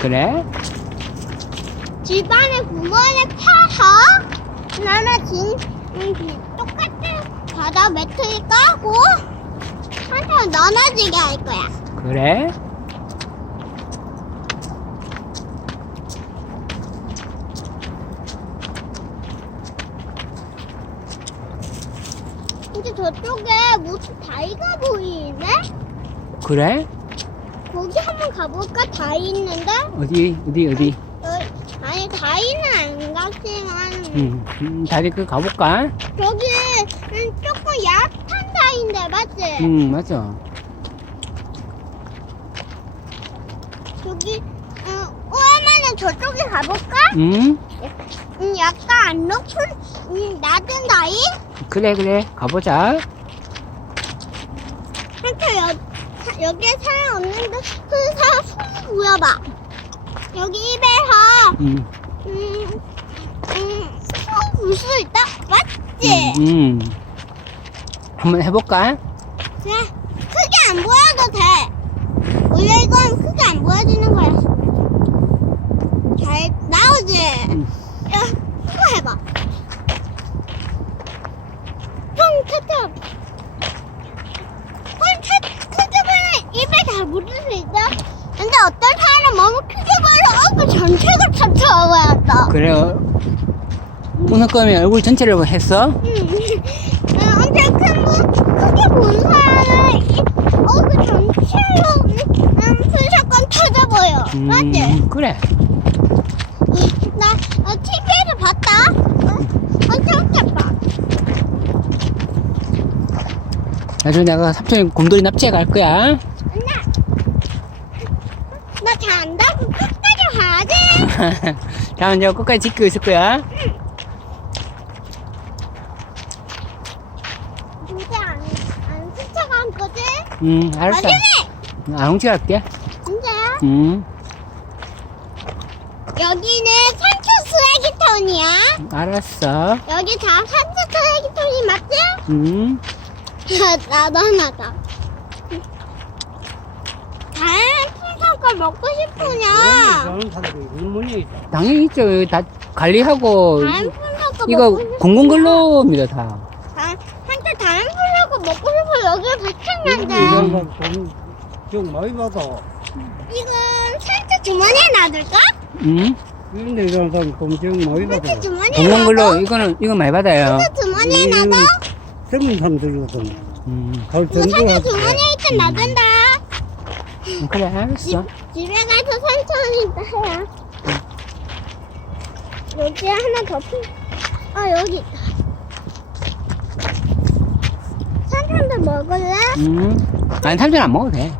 그래? 집안에 구멍을 파서 그다음에 진 음, 그 똑같은 바다 매트를 까고 한참 나눠지게 할 거야. 그래? 근데 저쪽에 무슨 다이가 보이네? 그래? 거기 한번 가볼까? 다이 있는데? 어디, 어디, 어디? 어, 아니 다이는 안 갔지만 음, 음, 다리 그 가볼까? 저기 음, 조금 약한 다이인데 맞지? 음, 맞아. 저기 음, 오랜만에 저쪽에 가볼까? 음, 음, 약간 안 높은 음, 낮은 다이? 그래, 그래. 가보자. 한테 여, 사- 여기에 사람 없는데 그 사람 손 보여봐 여기 입에서 음, 음, 음, 손불수 있다? 맞지? 음, 음. 한번 해볼까? 그래 크게 안 보여도 돼 원래 이건 크게 안 보여지는 거야 잘 나오지? 음. 야 그거 해봐 형 터져 형 터져보면 입에 다 묻을 수 있어 근데 어떤 사람은 너무 크게 벌려 얼굴 전체가 터져버렸어 그래. 오늘 거면 얼굴 전체를 했어? 응. 응, 엄청 큰 거, 크게 본 사람은 이 얼굴 전체로 음, 무조건 터져 보여. 맞지? 음, 그래. 나 어, TV에서 봤다. 어? 엄청 예뻐. 나중에 내가 삼촌이 곰돌이 납치해 갈 거야. 엄마. 나 잔다고 끝까지 가야지. 다음 내가 끝까지 지키고 있을 거야. 진짜 안, 안 스쳐간 거지? 음, 알았어. 마지막에! 안 훔쳐갈게. 진짜야? 음, 여기는 산초 쓰레기통이야. 알았어. 여기 다 산초 쓰레기통이 맞지? 음, 나도 하나다. 다 걸 먹고 싶으냐? 사람이 당연히 있죠. 여기 다 관리하고. 다른 거 이거 먹고 싶 공공근로입니다, 다. 다, 한테 다른 거 먹고 싶어 여기 이 배팅한데. 사람 돈좀 많이 받아. 이건 산초 주머니에 놔둘까? 음, 근데 이 사람 돈좀 많이 받아. 주머니에 공공근로, 놔둬? 이거는, 이거 많이 받아요. 산초 주머니에 놔둬? 젊은 사람들이거든. 음, 가을 이거 주머니에 있던 놔둔다. 음, 그래, 알았어. 집에 가서 있다 해야. 여기 하나 더 피. 아 여기 있다. 산초도 먹을래? 음, 난 삼촌 안 먹어도 돼.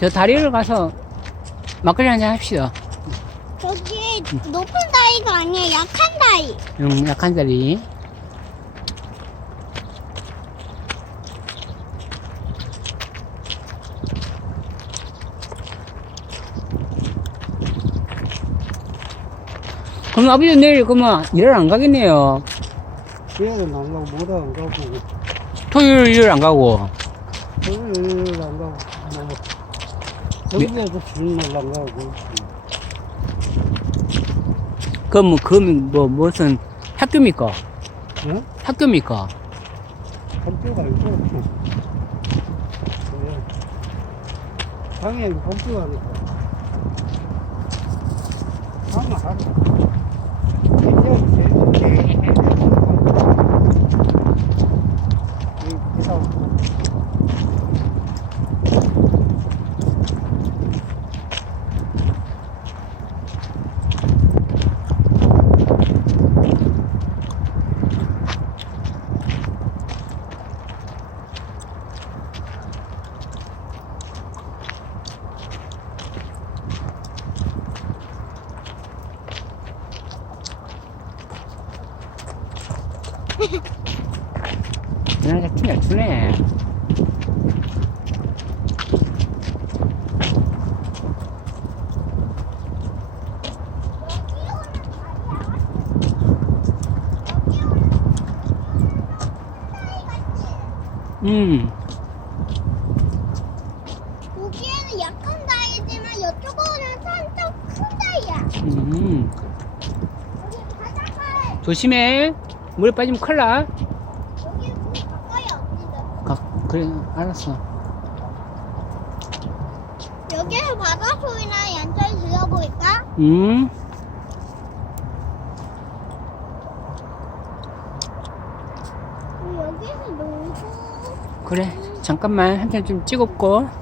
저 다리를 가서 막걸리 한잔 합시다. 저기 높은 다이가 아니야 약한 다이. 음, 약한 다리. 그럼 아버지 내일 그러면 일을 안 가겠네요. 기회는 안 가고 뭐다 안 가고 토요일 일안 가고. 토요일 안 가고 뭐 전부에도 주는 안 가고 그럼 그럼 뭐 무슨 학교입니까? 응? 학교입니까? 학교가 있고 예. 당연히 학교가 아니고 하나 하나 Ha ha ha. 작춤 잘 추네. 음. 약한 다이지만 이쪽은 산좀 큰 다이야. 음, 조심해. 물에 빠지면 큰일 나. 여기 물 가까이 없는데. 가, 그래, 알았어. 여기서 바다 소리나? 음, 여기서 놀고 그래. 잠깐만, 한편 좀 찍었고.